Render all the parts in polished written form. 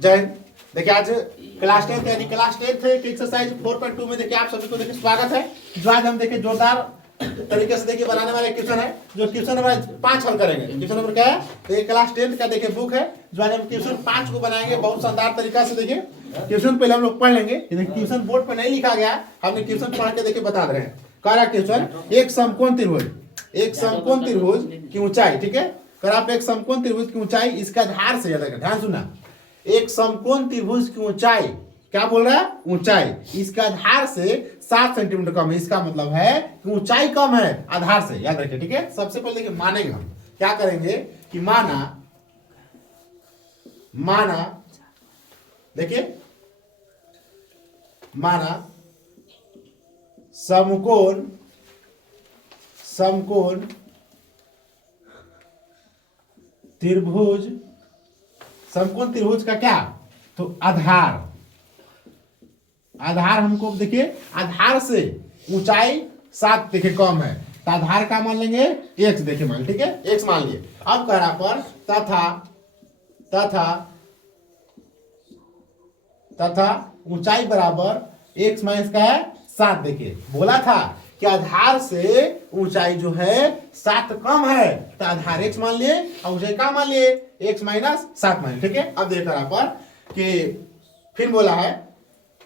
जय हिंद। देखिए आज क्लास 10 यानी क्लास 10 की एक्सरसाइज 4.2 में देखिए आप सभी को देखिए स्वागत है। जो आज हम देखिए जोरदार तरीके से देखिए बनाने वाले क्वेश्चन है, जो क्वेश्चन नंबर 5 हल करेंगे। क्वेश्चन नंबर क्या है? तो ये क्लास 10 का देखिए बुक है, जो आज हम क्वेश्चन 5 को बनाएंगे बहुत शानदार तरीका से। देखिए क्वेश्चन पहले हम लोग पढ़ लेंगे, क्वेश्चन बोर्ड पर नहीं लिखा गया, हमने क्वेश्चन पढ़ के देखिए बता रहे हैं। कह रहा क्वेश्चन एक समकोण त्रिभुज की ऊंचाई, ठीक है, अगर आप एक समकोण त्रिभुज की ऊंचाई इसका आधार से, ध्यान सुनना, एक समकोण त्रिभुज की ऊंचाई, क्या बोल रहा है? ऊंचाई इसका आधार से 7 सेंटीमीटर कम है। इसका मतलब है कि ऊंचाई कम है आधार से, याद रखिए, ठीक है। सबसे पहले देखिए मानेंगे हम, क्या करेंगे कि माना देखिए माना समकोण त्रिभुज, समकोण त्रिभुज का क्या? तो आधार हमको देखिए आधार से ऊंचाई 7 देखिए कम है, तो आधार का मान लेंगे x, देखिए मान, ठीक है, x मान लिए। अब कह रहा पर तथा ऊंचाई बराबर x माइनस का है 7। देखिए बोला था कि आधार से ऊंचाई जो है 7 कम है, तो आधार x मान लिए और ऊंचाई का मान लिए x माइनस 7 मान, ठीक है। अब देख रहा पर कि फिर बोला है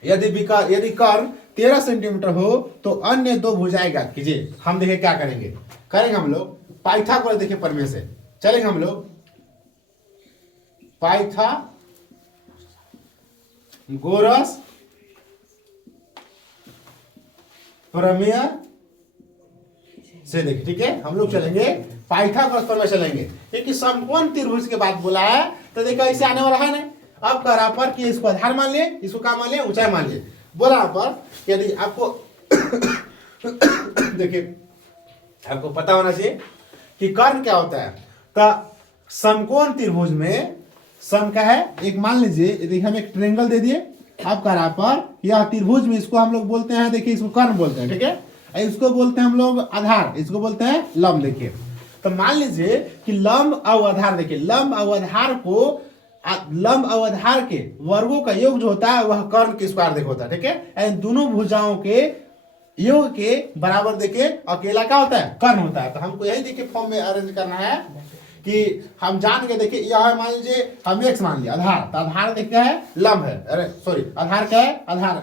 यदि कर्ण 13 सेंटीमीटर हो तो अन्य दो भुजाएं ज्ञात कीजिए। हम देखिए क्या करेंगे हम लोग पाइथागोरस देखिए प्रमेय से चलेंगे। हम लोग पाइथागोरस प्रमेय से देखिए, ठीक है, हम लोग चलेंगे पाइथागोरस प्रमेय चलेंगे, क्योंकि समकोण त्रिभुज के बाद बोला है, तो देखिए ऐसे आने वाला है नहीं। अब कह रहा पर कि इसको आधार मान लिए, इसको क्या मान लिए? ऊंचाई मान लिए। बोला पर यदि आपको देखिए आपको पता होना चाहिए कि कर्ण क्या होता है। तो समकोण त्रिभुज में सम क्या है? एक मान लीजिए यदि हम एक ट्रायंगल दे दिए, अब कह रहा पर यह त्रिभुज में, इसको हम लोग बोलते हैं, देखिए इसको कर्ण बोलते हैं, ठीक है, इसको बोलते हैं हम लोग आधार, इसको बोलते हैं लंब। देखिए तो मान लीजिए कि लंब और आधार, देखिए लंब और आधार के वर्गों का योग जो होता है वह कर्ण के स्क्वायर देखो होता है, ठीक है। दोनों भुजाओं के योग के बराबर देखिए अकेला क्या होता है? कर्ण होता है। तो हमको यही देखिए फॉर्म में अरेंज करना है कि हम जान के देखिए, यह मान लीजिए हम x मान लिया आधार, तो आधार देखिए क्या है? लंब है, अरे सॉरी आधार क्या है? आधार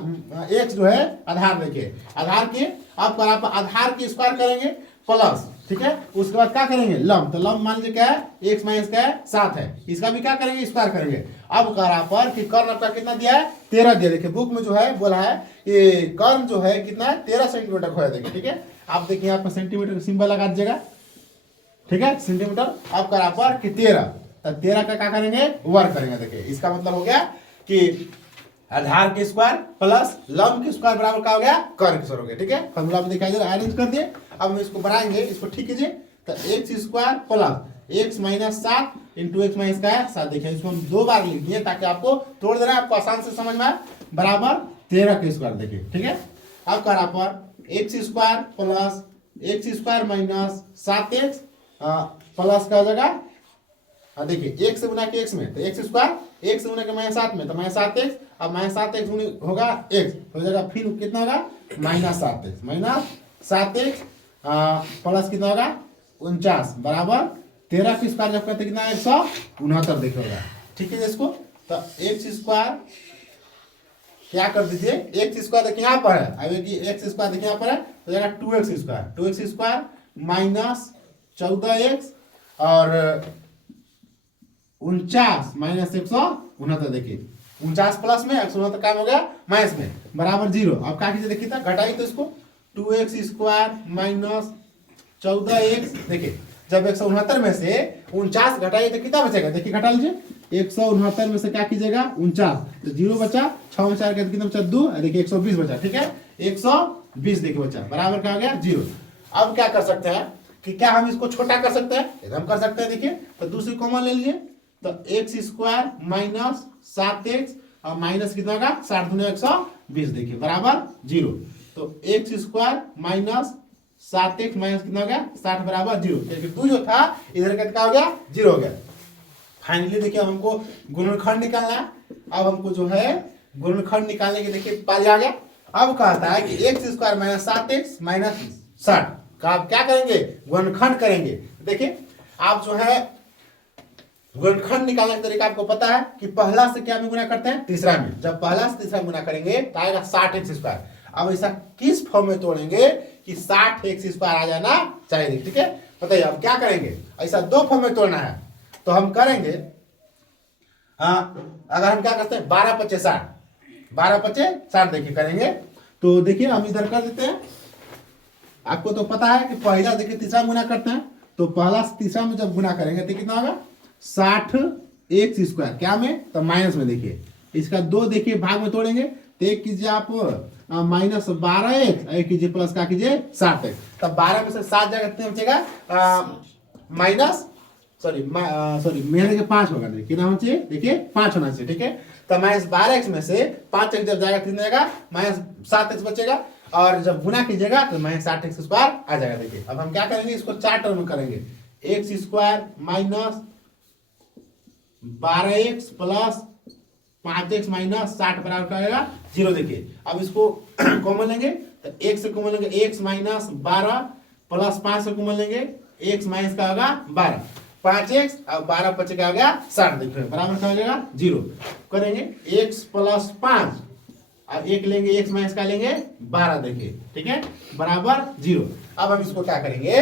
x जो है आधार, देखिए आधार के, अब आधार की स्क्वायर करेंगे प्लस, ठीक है, उसके बाद क्या करेंगे? लंब, तो लंब मान लीजिए क्या है? x माइनस क्या है? 7 है, इसका भी क्या करेंगे? स्क्वायर करेंगे। अब कह रहा पर कि कर्ण आपका कितना दिया है? 13 दिया। देखिए बुक में जो है बोला है कि कर्ण जो है कितना है? 13 सेंटीमीटर खोया। देखिए, ठीक है, आप देखिए यहाँ पर सेंटीमीटर का सिंबल लगा दीजिएगा, ठीक है, सेंटीमीटर। अब कह रहा पर कि 13, तो 13 का क्या करेंगे? वर्ग करेंगे। देखिए इसका मतलब हो गया कि आधार के स्क्वायर प्लस लंब के स्क्वायर बराबर क्या हो गया? कर्ण के स्क्वायर हो गया, ठीक है। फॉर्मूला में दिखाई दे रहा है, अरेंज कर दिए। अब हम इसको बढ़ाएंगे, इसको ठीक कीजिए, तो x square plus x minus 7 into x minus का है 7। देखिए इसको हम 2 बार लिख दिए ताकि आपको तोड़ देना है, आपको आसान से समझ में आए, बराबर 13 के स्क्वायर। देखिए ठीक है। अब करा पर x square plus x square minus 7x plus का हो जाएगा, देखिए x से गुना के x में, तो x स्क्वायर, x से गुना के माइनस 7 में, तो माइनस 7x, अब माइनस 7x होगा x, तो हो जाएगा फिर कितना होगा? माइनस 7x प्लस कितना होगा? 49 बराबर 13 की स्क्वायर जब करते कितना? 169 देखिए होगा, ठीक है। इसको तो x स्क्वायर क्या कर दीजिए? x स्क्वायर देखिए यहाँ पर है, अब x स्क्वायर देखिए यहाँ पर है, तो जाएगा 2x स्क्वायर माइनस 14x और 49 माइनस 169। देखिए 49 प्लस में 169 काम हो गया माइनस में, बराबर 0। अब क्या कीजिए? देखिए था घटाई तो इसको 2x स्क्वायर माइनस 14x, देखिए जब 169 में से 49 घटाइए तो कितना बचेगा? देखिए घटा लीजिए, 169 में से क्या कीजिएगा? 49, तो 0 बचा, 6 में 4 कितना बचा? 2, देखिए 120 बचा, ठीक है, 120 देखिए बचा, बराबर क्या हो गया? 0। अब क्या कर सकते हैं कि क्या हम इसको छोटा कर सकते हैं? एकदम कर सकते हैं। देखिए तो दूसरी कॉमन ले लीजिए, तो x स्क्वायर माइनस 7x और माइनस कितना होगा? 60 दूनी 120, देखिए बराबर 0। तो x square minus 7x minus कितना हो गया? 60 बराबर 0, क्योंकि 2 जो था इधर का क्या हो गया? 0 हो गया। फाइनली देखिए हमको गुणनखंड निकालना है, अब हमको जो है गुणनखंड निकालने के देखिए पाली आ गया। अब कहता है कि x square minus 7x minus 60 का आप क्या करेंगे, गुणनखंड करेंगे। देखिए आप जो है गुणनखंड निकालने का तरीका आपको पता है कि पहला से क्या में गुना करते हैं, तीसरा में। जब पहला से तीसरा गुना करेंगे तो आएगा 60x स्क्वायर। अब ऐसा किस फॉर्म में तोड़ेंगे कि 60x स्क्वायर आ जाना चाहिए, ठीक है। बताइए अब क्या करेंगे, ऐसा दो फॉर्म में तोड़ना है तो हम करेंगे, हाँ अगर हम क्या करते हैं 12 × 5 = 60, 12 × 5 = 60 देखिए करेंगे तो देखिए हम इधर कर देते हैं। आपको तो पता है कि पहला देखिए तीसरा गुना करते हैं, तो पहला से तीसरा में जब गुना करेंगे तो कितना होगा 60x स्क्वायर, क्या में तो माइनस में। देखिए इसका दो देखिए भाग में तोड़ेंगे तो एक कीजिए आप -12x, एक कीजिए प्लस क्या कीजिए 60x। तब 12 में से 7 जाएगा कितने बचेगा माइनस सॉरी मेरे के 5 होगा। देखिए कितना होना चाहिए, देखिए 5 होना चाहिए, ठीक है। तो -12x में से 5x जब जाएगा कितना जाएगा -7x बचेगा, और जब गुना कीजिएगा तो -60x स्क्वायर आ जाएगा। देखिए अब हम क्या करेंगे, इसको 4 टर्म में करेंगे, x square minus 12x plus 5x minus 60 बराबर क्या आएगा 0। देखिए अब इसको कॉमन लेंगे तो x से कॉमन लेंगे x माइनस 12 प्लस 5 से कॉमन लेंगे x माइनस का होगा 12, 5x और 12 बचे का हो गया 60। देखिए बराबर क्या हो जाएगा 0। करेंगे x प्लस 5 और एक लेंगे x माइनस का लेंगे 12, देखिए ठीक है बराबर 0। अब हम इसको क्या करेंगे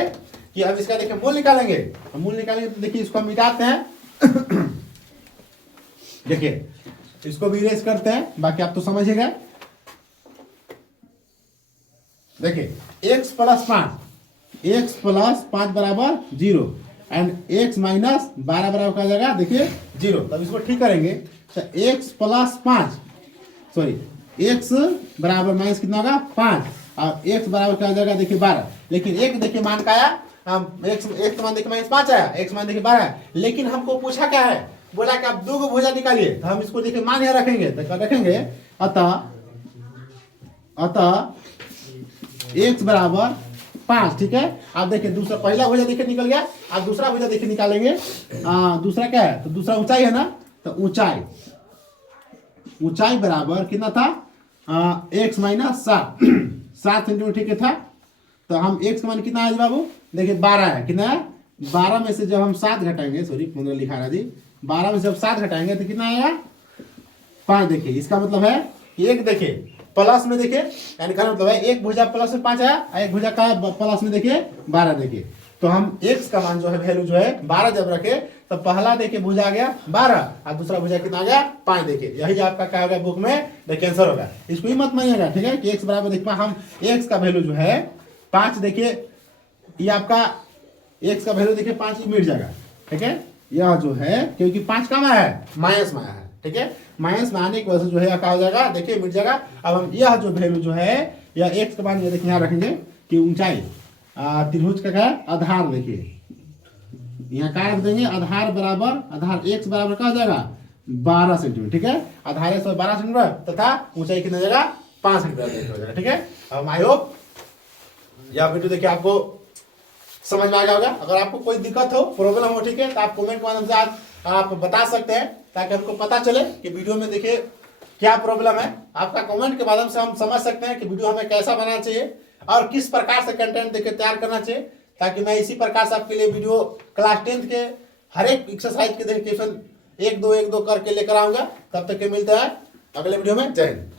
कि अब इसका देखिए मूल निकालेंगे, मूल निकालेंगे तो देखिए इसको हम मिटाते हैं देखिए इसको भी इरेज करते हैं, बाकी आप तो समझिएगा। देखिए x प्लस 5 बराबर 0 एंड x माइनस 12 बराबर क्या हो जाएगा देखिए 0। तब इसको ठीक करेंगे तो x प्लस 5 सॉरी x बराबर माइनस कितना होगा 5 और x बराबर क्या हो जाएगा देखिए 12। लेकिन एक देखिए मान का आया, x मान देखिए -5 आया, x मान देखिए 12 है, लेकिन हमको पूछा क्या है, बोला कि आप दो को भुजा निकालिए। तो हम इसको देखिए मान यहाँ रखेंगे तो रखेंगे अतः x बराबर 5, ठीक है। आप देखिए दूसरा पहला भुजा देखिए निकल गया, आप दूसरा भुजा देखिए निकालेंगे। दूसरा क्या है तो दूसरा ऊंचाई है ना, तो ऊंचाई बराबर कितना था x माइनस 7 सेंटीमीटर, ठीक है था। तो हम x का मान कितना है बाबू देखिए 12 है, कितना है 12 में से जब हम 7 घटाएंगे, सॉरी 15 लिखा रहा जी, 12 में से जब 7 घटाएंगे तो कितना आएगा 5। देखिए इसका मतलब है एक देखिए प्लस में देखिए यानी का मतलब है एक भुजा प्लस में 5 आया, एक भुजा का प्लस में देखिए 12। देखिए तो हम x का मान जो है वैल्यू जो है 12 जब रखे तो पहला देखिए भुजा आ गया 12 और दूसरा भुजा कितना आ गया 5। देखिए यही आपका क्या होगा बुक में देखिए आंसर होगा। इसको ही मत मानिएगा, ठीक है कि x बराबर देखिए हम x का वैल्यू जो है 5, देखिए ये आपका x का वैल्यू देखिए 5 मिट जाएगा, ठीक है। यह जो है क्योंकि 5 कम आया है माइनस में आया है, ठीक है, माइनस में आने की वजह से जो है क्या हो जाएगा देखिए मिट जाएगा। अब हम यह जो वैल्यू जो है यह x के मान देखिए यहाँ रखेंगे कि ऊंचाई त्रिभुज का है आधार, देखिए यहाँ क्या रख देंगे आधार x बराबर क्या हो जाएगा 12 सेंटीमीटर, ठीक है। आधार 12 सेंटीमीटर तथा ऊंचाई कितना जाएगा 5 सेंटीमीटर हो जाएगा, ठीक है। अब आई होप यह वीडियो देखिए आपको समझ में आ गया होगा। अगर आपको कोई दिक्कत हो प्रॉब्लम हो, ठीक है, तो आप कमेंट के माध्यम से आप बता सकते हैं ताकि हमको पता चले कि वीडियो में देखिए क्या प्रॉब्लम है। आपका कमेंट के माध्यम से हम समझ सकते हैं कि वीडियो हमें कैसा बनाना चाहिए और किस प्रकार से कंटेंट देखिए तैयार करना चाहिए, ताकि मैं इसी प्रकार से आपके लिए वीडियो क्लास 10th के हर एक एक्सरसाइज के देखिए क्वेश्चन 1-2 करके लेकर आऊंगा। तब तक के मिलते हैं अगले वीडियो में। जय हिंद।